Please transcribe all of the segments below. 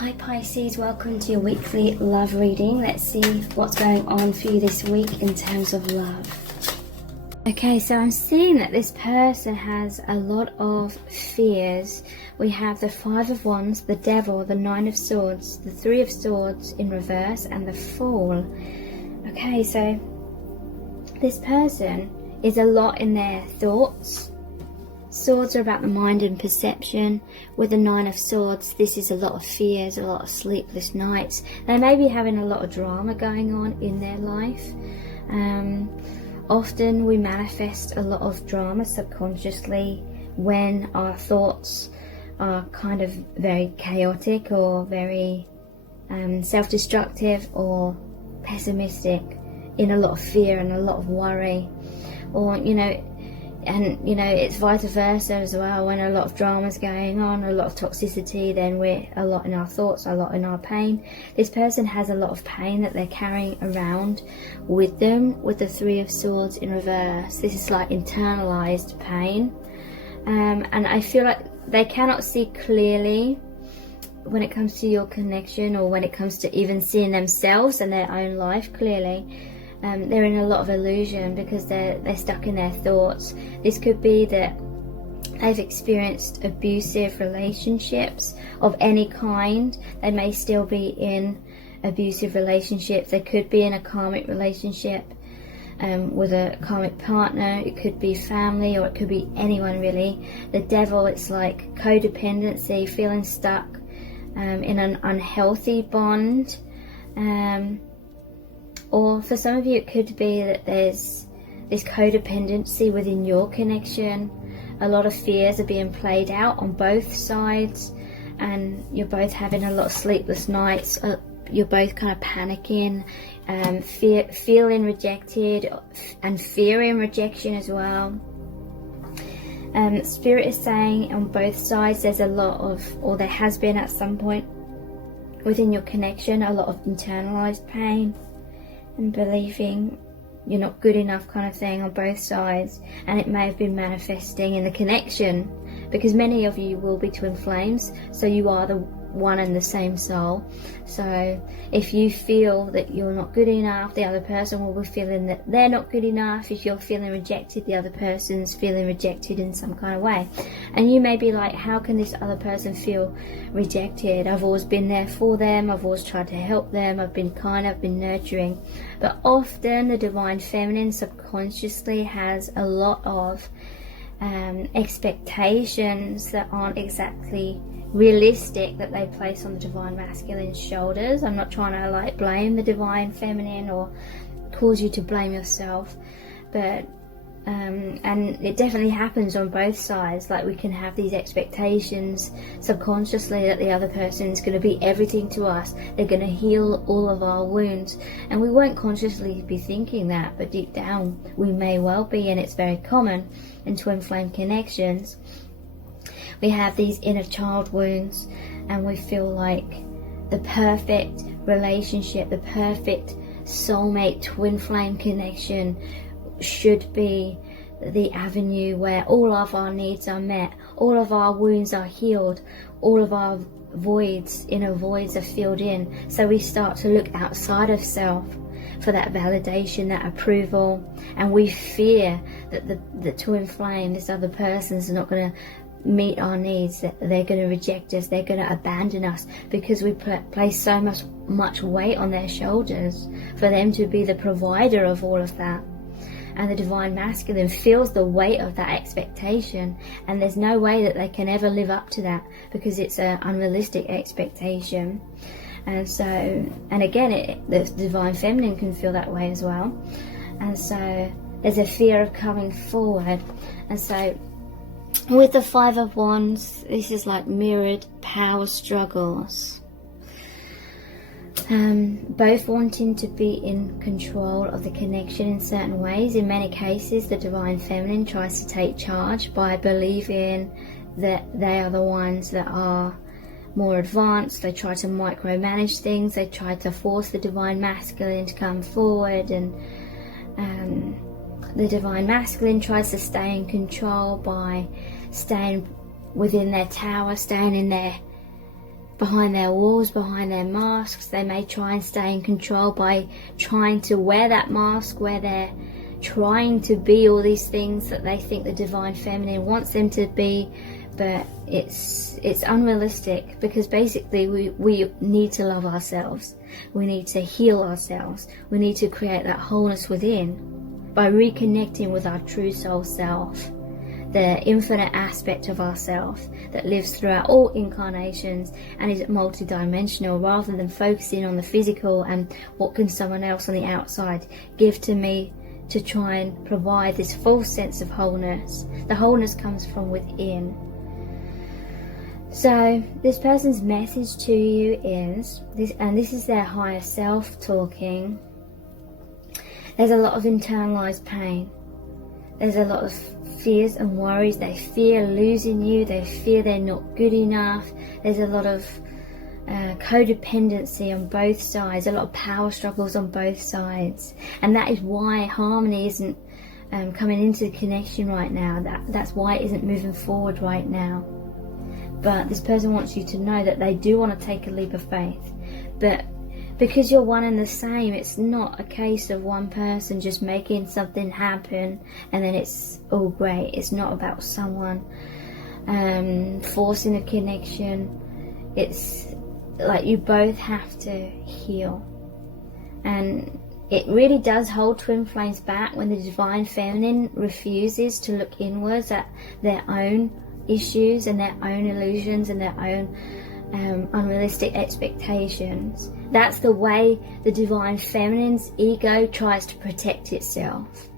Hi Pisces, welcome to your weekly love reading. Let's see what's going on for you this week in terms of love. Okay, so I'm seeing that this person has a lot of fears. We have the Five of Wands, the Devil, the Nine of Swords, the Three of Swords in reverse, and the Fool. Okay, so this person is a lot in their thoughts. Swords are about the mind and perception. With the Nine of Swords, this is a lot of fears, a lot of sleepless nights. They may be having a lot of drama going on in their life. Often we manifest a lot of drama subconsciously when our thoughts are kind of very chaotic or very self-destructive or pessimistic, in a lot of fear and a lot of worry. Or, it's vice versa as well. When a lot of drama's going on, a lot of toxicity, then we're a lot in our thoughts, a lot in our pain. This person has a lot of pain that they're carrying around with them with the Three of Swords in reverse. This is like internalized pain. And I feel like they cannot see clearly when it comes to your connection, or when it comes to even seeing themselves and their own life clearly. They're in a lot of illusion because they're stuck in their thoughts. This could be that they've experienced abusive relationships of any kind. They may still be in abusive relationships. They could be in a karmic relationship with a karmic partner. It could be family, or it could be anyone really. The Devil, it's like codependency, feeling stuck in an unhealthy bond. Or for some of you, it could be that there's this codependency within your connection. A lot of fears are being played out on both sides, and you're both having a lot of sleepless nights. You're both kind of panicking, feeling rejected and fearing rejection as well. Spirit is saying on both sides there's a lot of, or there has been at some point within your connection, a lot of internalized pain and believing you're not good enough kind of thing on both sides. And it may have been manifesting in the connection, because many of you will be twin flames, so you are the one and the same soul. So if you feel that you're not good enough, the other person will be feeling that they're not good enough. If you're feeling rejected, the other person's feeling rejected in some kind of way. And you may be like, how can this other person feel rejected? I've always been there for them, I've always tried to help them, I've been kind, I've been nurturing. But often the Divine Feminine subconsciously has a lot of expectations that aren't exactly realistic, that they place on the Divine Masculine's shoulders. I'm not trying to blame the Divine Feminine or cause you to blame yourself, but and it definitely happens on both sides. Like, we can have these expectations subconsciously that the other person is going to be everything to us. They're going to heal all of our wounds, and we won't consciously be thinking that, but deep down we may well be. And it's very common in twin flame connections. We have these inner child wounds, and we feel like the perfect relationship, the perfect soulmate twin flame connection should be the avenue where all of our needs are met, all of our wounds are healed, all of our voids, inner voids, are filled in. So we start to look outside of self for that validation, that approval, and we fear that the twin flame, this other person, is not going to meet our needs, that they're going to reject us, they're going to abandon us, because we place so much weight on their shoulders for them to be the provider of all of that. And the Divine Masculine feels the weight of that expectation, and there's no way that they can ever live up to that, because it's an unrealistic expectation. And so, and again, the Divine Feminine can feel that way as well. And so there's a fear of coming forward. And so with the Five of Wands, this is like mirrored power struggles. Both wanting to be in control of the connection in certain ways. In many cases, the Divine Feminine tries to take charge by believing that they are the ones that are more advanced. They try to micromanage things. They try to force the Divine Masculine to come forward, and the Divine Masculine tries to stay in control by staying within their tower, staying in their behind their walls, behind their masks. They may try and stay in control by trying to wear that mask, where they're trying to be all these things that they think the divine feminine wants them to be, but it's unrealistic, because basically we need to love ourselves. We need to heal ourselves. We need to create that wholeness within by reconnecting with our true soul self, the infinite aspect of ourself that lives throughout all incarnations and is multidimensional, rather than focusing on the physical and what can someone else on the outside give to me to try and provide this false sense of wholeness. The wholeness comes from within. So this person's message to you is this, and this is their higher self talking. There's a lot of internalized pain. There's a lot of fears and worries. They fear losing you. They fear they're not good enough. There's a lot of codependency on both sides, a lot of power struggles on both sides, and that is why harmony isn't coming into the connection right now. That's why it isn't moving forward right now. But this person wants you to know that they do want to take a leap of faith, but because you're one and the same, it's not a case of one person just making something happen and then it's all great. It's not about someone forcing a connection. It's like you both have to heal, and it really does hold twin flames back when the divine feminine refuses to look inwards at their own issues and their own illusions and their own unrealistic expectations. That's the way the divine feminine's ego tries to protect itself,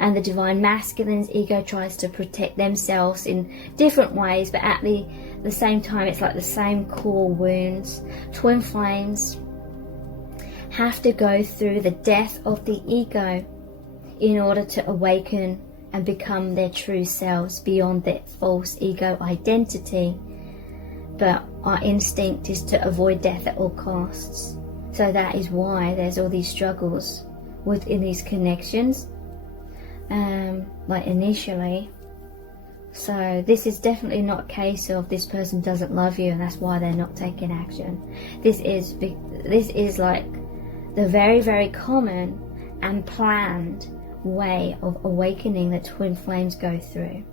and the divine masculine's ego tries to protect themselves in different ways, but at the same time it's like the same core wounds. Twin flames have to go through the death of the ego in order to awaken and become their true selves beyond their false ego identity. But our instinct is to avoid death at all costs. So that is why there's all these struggles within these connections, like initially. So this is definitely not a case of this person doesn't love you and that's why they're not taking action. This is like the very, very common and planned way of awakening that twin flames go through.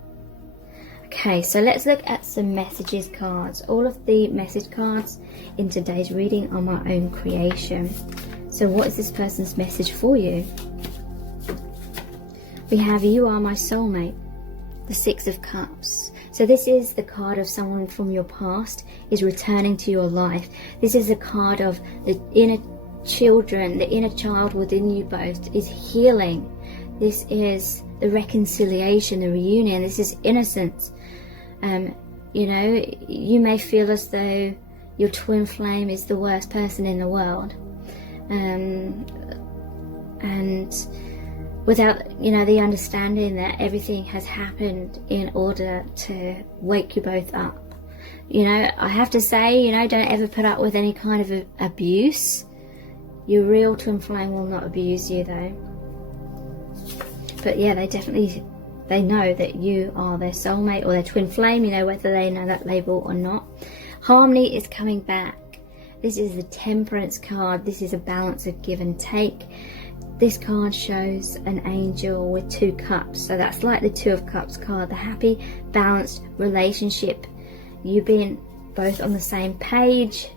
Okay, so let's look at some messages cards. All of the message cards in today's reading are my own creation. So what is this person's message for you? We have you are my soulmate, the Six of Cups. So this is the card of someone from your past is returning to your life. This is a card of the inner children, the inner child within you both is healing. This is the reconciliation, the reunion. This is innocence. You know, you may feel as though your twin flame is the worst person in the world, and without, you know, the understanding that everything has happened in order to wake you both up. You know, I have to say, you know, don't ever put up with any kind of abuse. Your real twin flame will not abuse you though. But yeah, they know that you are their soulmate or their twin flame, you know, whether they know that label or not. Harmony is coming back. This is the Temperance card. This is a balance of give and take. This card shows an angel with 2 cups. So that's like the 2 of Cups card, the happy, balanced relationship. You being both on the same page.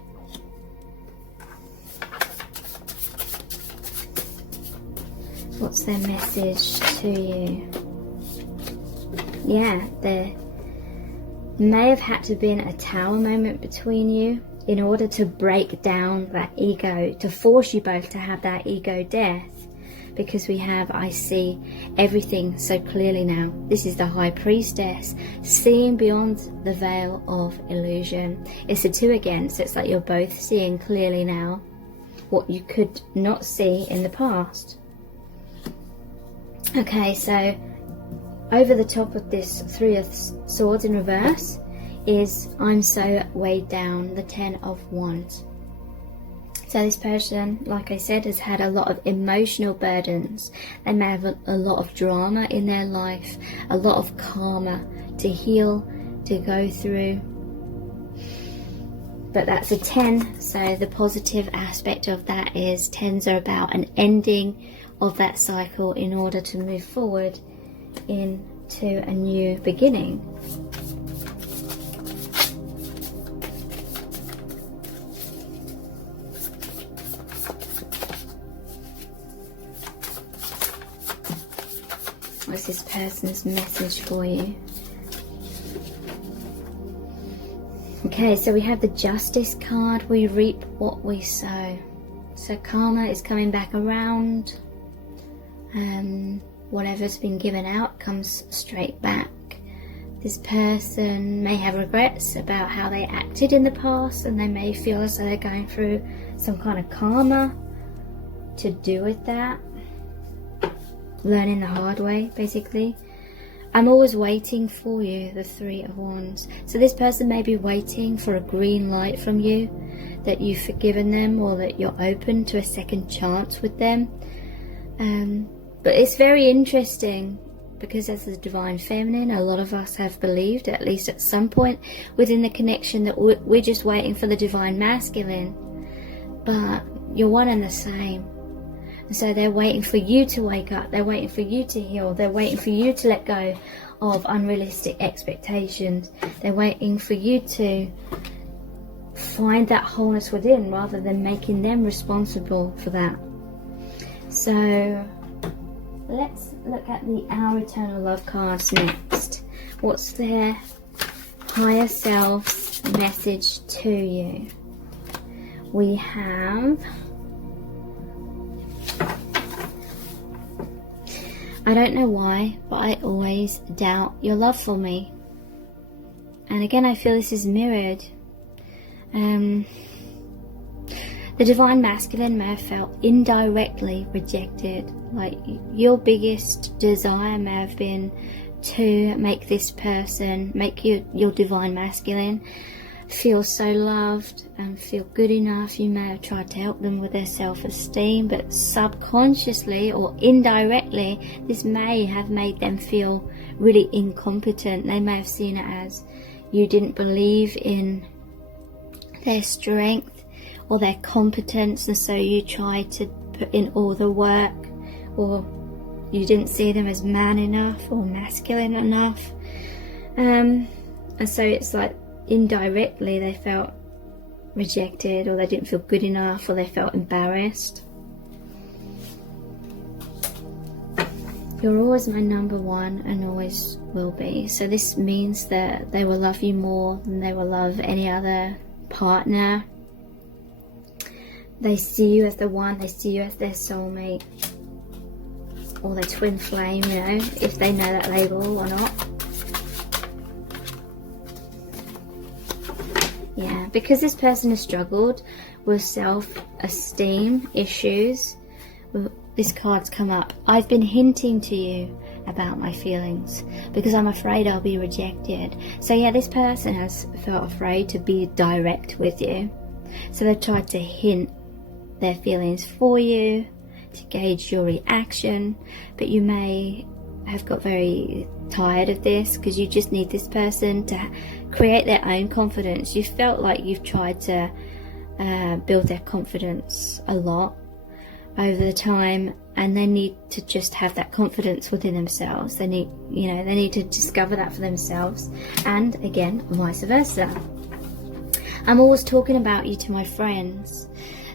What's their message to you? Yeah, there may have had to be a tower moment between you in order to break down that ego, to force you both to have that ego death. Because we have, I see everything so clearly now. This is the High Priestess, seeing beyond the veil of illusion. It's the 2 again, so it's like you're both seeing clearly now what you could not see in the past. Okay, so over the top of this 3 of Swords in reverse is I'm so weighed down, the 10 of Wands. So this person, like I said, has had a lot of emotional burdens. They may have a lot of drama in their life, a lot of karma to heal, to go through. But that's a 10, so the positive aspect of that is 10s are about an ending of that cycle in order to move forward into a new beginning. What's this person's message for you? Okay, so we have the Justice card. We reap what we sow. So karma is coming back around. Whatever's been given out comes straight back. This person may have regrets about how they acted in the past, and they may feel as though they're going through some kind of karma to do with that. Learning the hard way, basically. I'm always waiting for you, the 3 of Wands. So this person may be waiting for a green light from you, that you've forgiven them, or that you're open to a second chance with them. But it's very interesting, because as the Divine Feminine, a lot of us have believed, at least at some point within the connection, that we're just waiting for the Divine Masculine. But you're one and the same. And so they're waiting for you to wake up, they're waiting for you to heal, they're waiting for you to let go of unrealistic expectations, they're waiting for you to find that wholeness within, rather than making them responsible for that. So let's look at the Our Eternal Love cards next. What's their higher self's message to you? We have, I don't know why, but I always doubt your love for me. And again, I feel this is mirrored. The Divine Masculine may have felt indirectly rejected. Like, your biggest desire may have been to make this person, make your Divine Masculine, feel so loved and feel good enough. You may have tried to help them with their self-esteem, but subconsciously or indirectly, this may have made them feel really incompetent. They may have seen it as you didn't believe in their strength or their competence, and so you tried to put in all the work, or you didn't see them as man enough or masculine enough. And so it's like, indirectly they felt rejected, or they didn't feel good enough, or they felt embarrassed. You're always my number one and always will be. So this means that they will love you more than they will love any other partner. They see you as the one, they see you as their soulmate, or their twin flame, you know, if they know that label or not. Yeah, because this person has struggled with self-esteem issues, this card's come up. I've been hinting to you about my feelings because I'm afraid I'll be rejected. So yeah, this person has felt afraid to be direct with you. So they've tried to hint their feelings for you to gauge your reaction, but you may have got very tired of this because you just need this person to create their own confidence. You felt like you've tried to build their confidence a lot over the time, and they need to just have that confidence within themselves. They need, you know, they need to discover that for themselves, and again, vice versa. I'm always talking about you to my friends.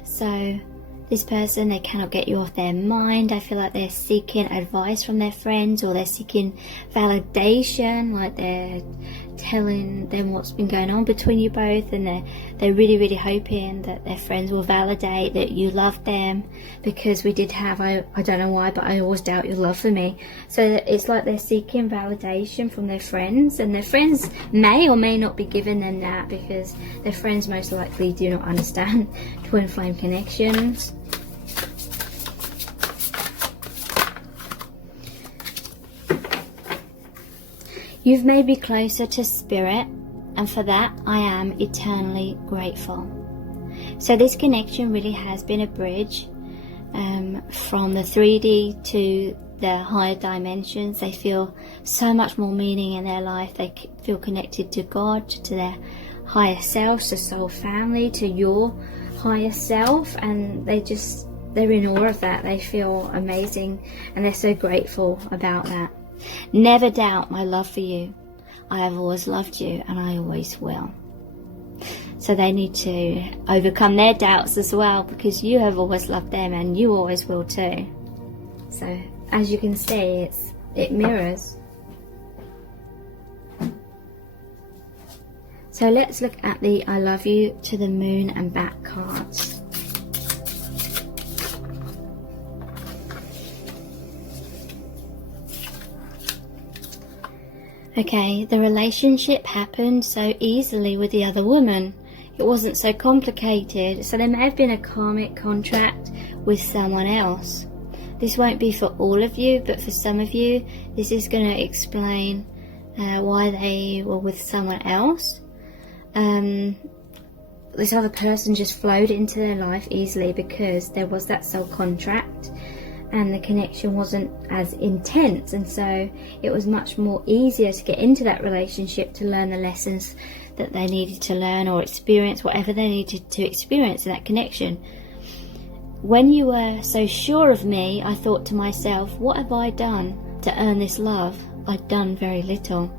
So this person, they cannot get you off their mind. I feel like they're seeking advice from their friends, or they're seeking validation, like they're telling them what's been going on between you both, and they're really, really hoping that their friends will validate that you love them, because we did have, I don't know why, but I always doubt your love for me. So it's like they're seeking validation from their friends, and their friends may or may not be giving them that, because their friends most likely do not understand twin flame connections. You've made me closer to spirit, and for that I am eternally grateful. So this connection really has been a bridge from the 3D to the higher dimensions. They feel so much more meaning in their life. They feel connected to God, to their higher self, to soul family, to your higher self, and they're in awe of that. They feel amazing and they're so grateful about that. Never doubt my love for you. I have always loved you and I always will. So they need to overcome their doubts as well, because you have always loved them and you always will too. So as you can see, it mirrors. So let's look at the I love you to the moon and back cards. Okay, the relationship happened so easily with the other woman. It wasn't so complicated. So there may have been a karmic contract with someone else. This won't be for all of you, but for some of you, this is going to explain why they were with someone else. This other person just flowed into their life easily because there was that soul contract and the connection wasn't as intense, and so it was much more easier to get into that relationship to learn the lessons that they needed to learn or experience whatever they needed to experience in that connection. When you were so sure of me, I thought to myself, what have I done to earn this love? I'd done very little.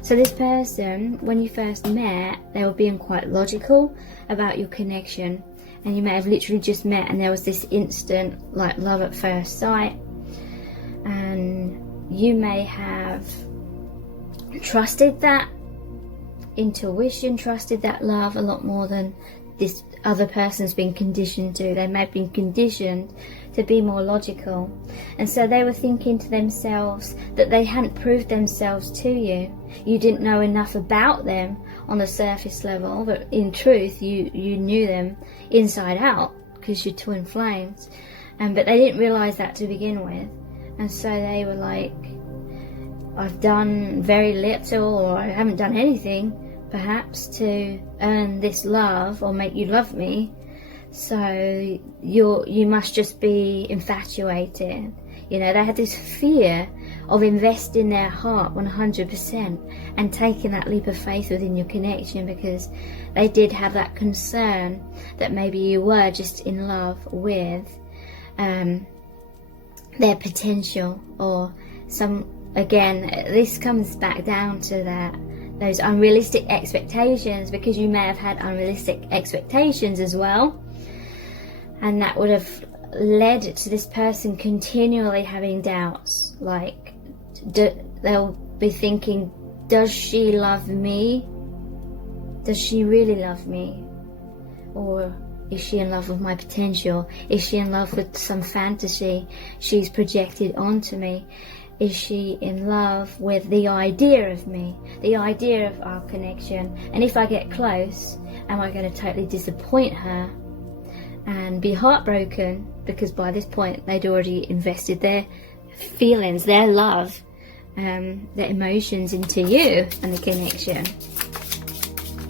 So this person, when you first met, they were being quite logical about your connection, and you may have literally just met and there was this instant like love at first sight, and you may have trusted that intuition, trusted that love a lot more than this other person's been conditioned to. They may have been conditioned to be more logical, and so they were thinking to themselves that they hadn't proved themselves to you. You didn't know enough about them on the surface level, but in truth you knew them inside out because you're twin flames, but they didn't realize that to begin with, and so they were like, I've done very little, or I haven't done anything perhaps to earn this love or make you love me, so you must just be infatuated. You know, they had this fear of investing their heart 100% and taking that leap of faith within your connection, because they did have that concern that maybe you were just in love with their potential, or again, this comes back down to those unrealistic expectations, because you may have had unrealistic expectations as well, and that would have led to this person continually having doubts, like they'll be thinking, does she love me? Does she really love me? Or is she in love with my potential? Is she in love with some fantasy she's projected onto me? Is she in love with the idea of me, the idea of our connection? And if I get close, am I going to totally disappoint her and be heartbroken? Because by this point they'd already invested their feelings, their love, their emotions into you and the connection.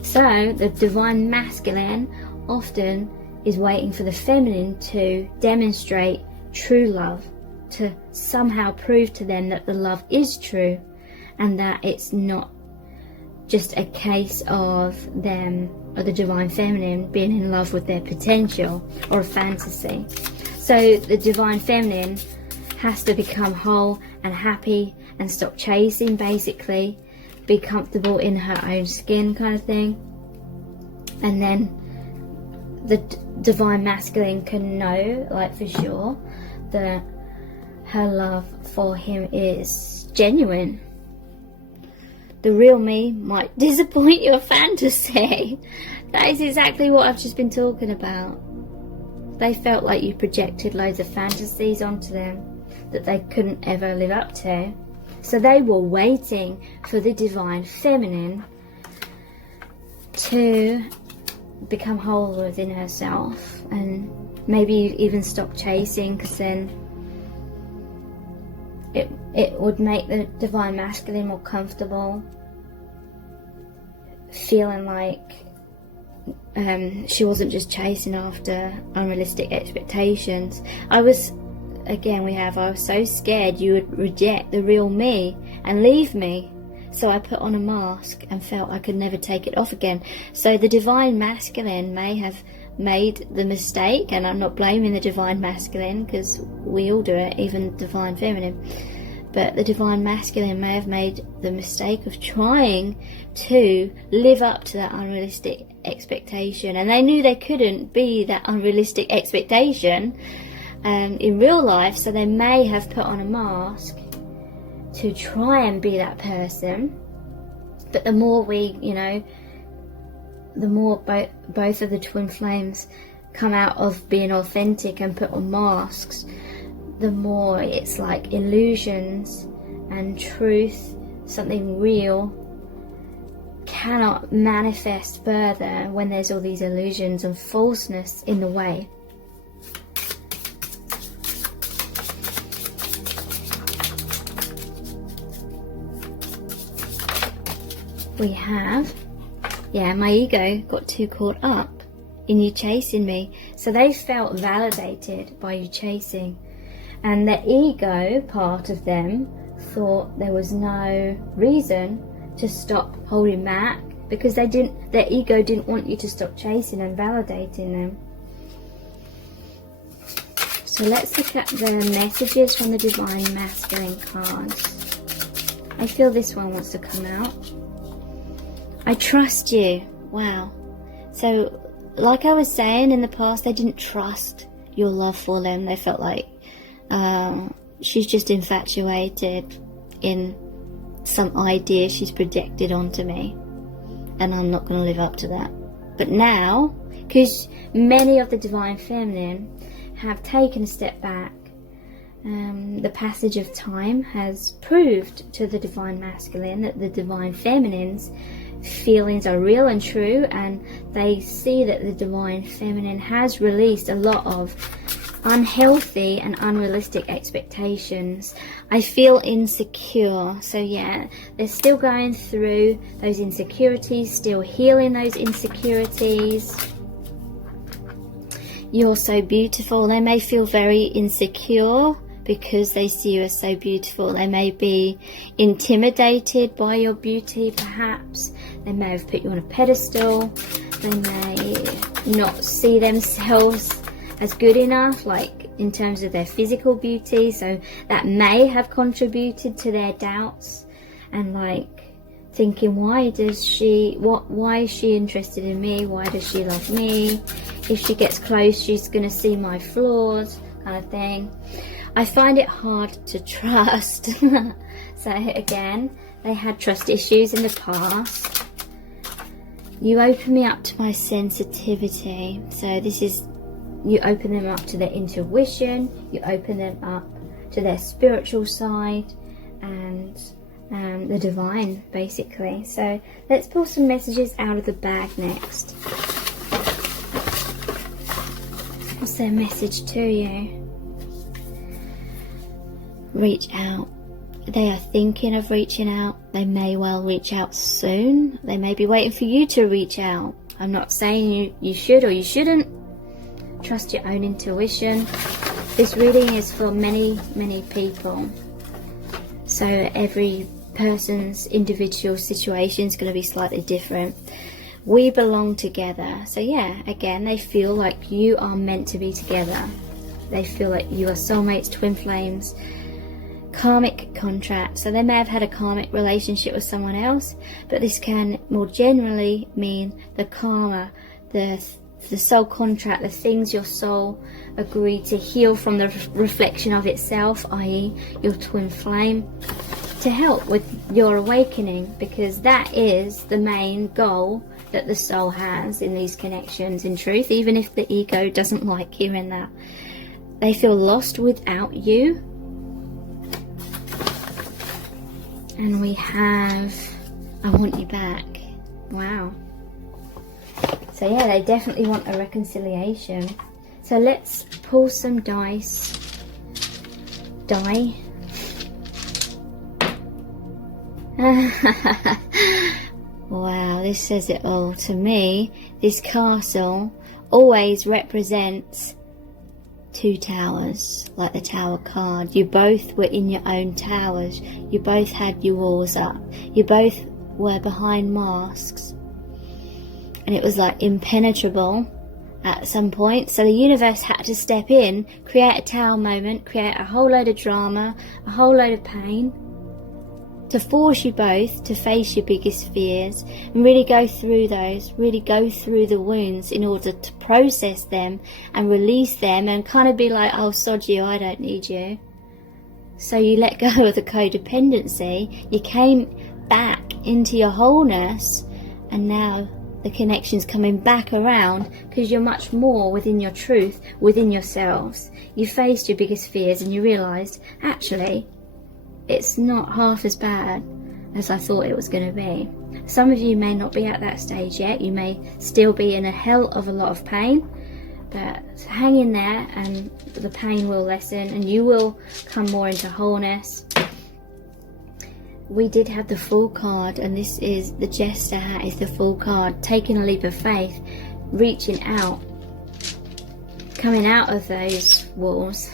So the divine masculine often is waiting for the feminine to demonstrate true love, to somehow prove to them that the love is true and that it's not just a case of them, or the divine feminine, being in love with their potential or a fantasy. So the divine feminine has to become whole and happy and stop chasing, basically be comfortable in her own skin kind of thing, and then the divine masculine can know, like for sure, that her love for him is genuine. The real me might disappoint your fantasy. That is exactly what I've just been talking about. They felt like you projected loads of fantasies onto them that they couldn't ever live up to. So they were waiting for the divine feminine to become whole within herself, and maybe even stop chasing, because then it would make the divine masculine more comfortable, feeling like she wasn't just chasing after unrealistic expectations. I was so scared you would reject the real me and leave me, So I put on a mask and felt I could never take it off again. So the divine masculine may have made the mistake, and I'm not blaming the divine masculine because we all do it, even divine feminine. But the divine masculine may have made the mistake of trying to live up to that unrealistic expectation. And they knew they couldn't be that unrealistic expectation in real life, so they may have put on a mask to try and be that person. But the more we, the more both of the twin flames come out of being authentic and put on masks, the more it's like illusions and truth, something real, cannot manifest further when there's all these illusions and falseness in the way. We have, my ego got too caught up in you chasing me. So they felt validated by you chasing. And the ego part of them thought there was no reason to stop holding back, because their ego didn't want you to stop chasing and validating them. So let's look at the messages from the divine masculine cards. I feel this one wants to come out. I trust you. Wow. So like I was saying, in the past they didn't trust your love for them. They felt like she's just infatuated in some idea she's projected onto me, and I'm not going to live up to that. But now, because many of the divine feminine have taken a step back, the passage of time has proved to the divine masculine that the divine feminine's feelings are real and true, and they see that the divine feminine has released a lot of unhealthy and unrealistic expectations. I feel insecure. So yeah, they're still going through those insecurities, still healing those insecurities. You're so beautiful. They may feel very insecure because they see you as so beautiful. They may be intimidated by your beauty, perhaps. They may have put you on a pedestal. They may not see themselves as good enough, like in terms of their physical beauty. So that may have contributed to their doubts and like thinking, why is she interested in me? Why does she love me? If she gets close, she's going to see my flaws, kind of thing. I find it hard to trust. So again, they had trust issues in the past. You open me up to my sensitivity. So this is, you open them up to their intuition, you open them up to their spiritual side and the divine, basically. So let's pull some messages out of the bag next. What's their message to you? Reach out. They are thinking of reaching out. They may well reach out soon. They may be waiting for you to reach out. I'm not saying you should or you shouldn't. Trust your own intuition. This reading is for many, many people. So every person's individual situation is going to be slightly different. We belong together. So yeah, again, they feel like you are meant to be together. They feel like you are soulmates, twin flames, karmic contract. So they may have had a karmic relationship with someone else, but this can more generally mean the karma, the soul contract, the things your soul agreed to heal from the reflection of itself, i.e. your twin flame, to help with your awakening, because that is the main goal that the soul has in these connections, in truth, even if the ego doesn't like hearing that. They feel lost without you. And we have, I want you back. Wow. So yeah, they definitely want a reconciliation. So let's pull some dice. Wow, this says it all to me. This castle always represents 2 towers, like the tower card. You both were in your own towers. You both had your walls up. You both were behind masks. And it was like impenetrable at some point. So the universe had to step in, create a tower moment, create a whole load of drama, a whole load of pain, to force you both to face your biggest fears and really go through those, really go through the wounds in order to process them and release them and kind of be like, oh, sod you, I don't need you. So you let go of the codependency, you came back into your wholeness, and now the connection's coming back around because you're much more within your truth, within yourselves. You faced your biggest fears and you realised, actually, it's not half as bad as I thought it was going to be. Some of you may not be at that stage yet. You may still be in a hell of a lot of pain, but hang in there and the pain will lessen and you will come more into wholeness. We did have the Fool card, and this is the Jester hat, is the Fool card. Taking a leap of faith, reaching out, coming out of those walls.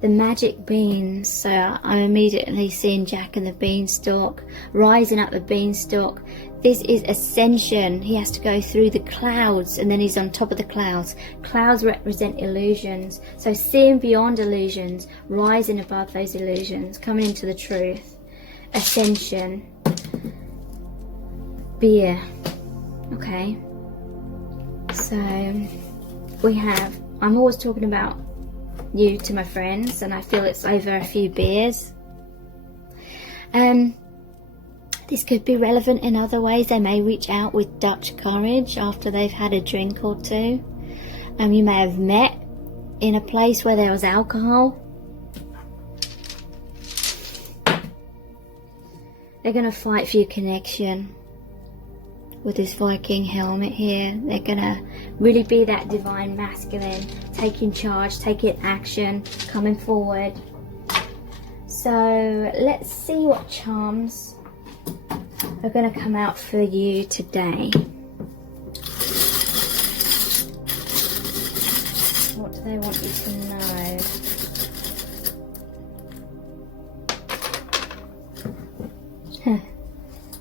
The magic beans, so I'm immediately seeing Jack and the beanstalk, rising up the beanstalk. This is ascension. He has to go through the clouds and then he's on top of the clouds. Clouds represent illusions, so seeing beyond illusions, rising above those illusions, coming into the truth. Ascension. Beer. Okay, so we have, I'm always talking about you to my friends, and I feel it's over a few beers. This could be relevant in other ways. They may reach out with Dutch courage after they've had a drink or two. You may have met in a place where there was alcohol. They're going to fight for your connection with this Viking helmet here. They're going to really be that divine masculine, taking charge, taking action, coming forward. So let's see what charms are going to come out for you today. What do they want you to know?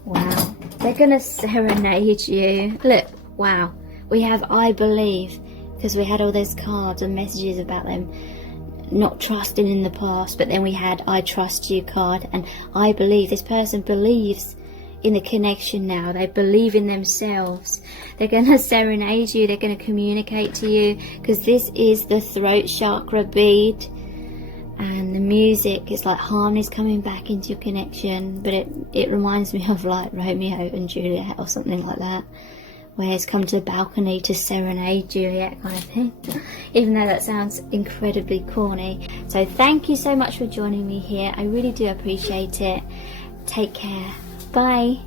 Wow. They're going to serenade you. Look, wow. We have I believe, because we had all those cards and messages about them not trusting in the past, but then we had I trust you card, and I believe. This person believes in the connection now. They believe in themselves. They're going to serenade you. They're going to communicate to you, because this is the throat chakra bead. And the music, it's like harmony's coming back into your connection, but it reminds me of like Romeo and Juliet or something like that, where he's come to the balcony to serenade Juliet kind of thing, even though that sounds incredibly corny. So thank you so much for joining me here. I really do appreciate it. Take care. Bye.